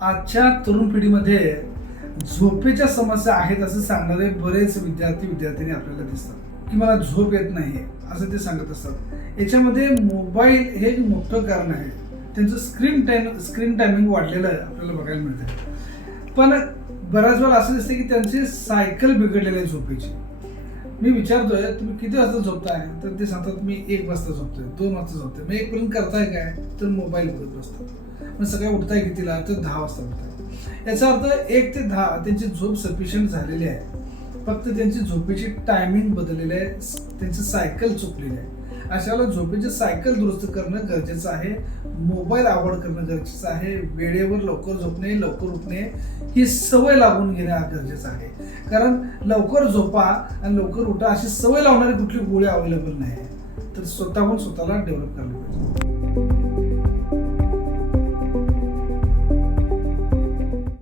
आजच्या तरुण पिढीमध्ये झोपेच्या समस्या आहेत असं सांगणारे बरेच विद्यार्थी आपल्याला दिसतात की मला झोप येत नाही असं ते सांगत असतात. याच्यामध्ये मोबाईल हे एक मोठं कारण आहे. त्यांचं स्क्रीन टायमिंग वाढलेलं आपल्याला बघायला मिळतं. पण बऱ्याच वेळा असं दिसतं की त्यांची सायकल बिघडलेली आहे झोपेची. मी विचारतोय तुम्ही किती वाजता झोपताय, तर ते सांगतात मी 1 वाजता झोपतोय, 2 वाजता झोपतोय. मग 1 पर्यंत करताय काय, तर मोबाईल बघत बसतात. मग सकाळी उठताय कितीला, तर 10 वाजता उठताय. याचा अर्थ 1 ते 10 त्यांची झोप सफिशियंट झालेली आहे. फक्त त्यांची झोपेची टायमिंग बदललेली आहे, त्यांची सायकल चुकलेली आहे. अशाला झोपेची सायकल दुरुस्त करणं गरजेचं आहे. मोबाईल अवॉइड करणं गरजेचं आहे. वेळेवर लवकर झोपणे, लवकर उठणे ही सवय लागून घेणे गरजेचं आहे. कारण लवकर झोपा आणि लवकर उठा अशी सवय लावणारी कुठली गोळी अवेलेबल नाही. तर स्वतःहून स्वतःला डेव्हलप करायला पाहिजे.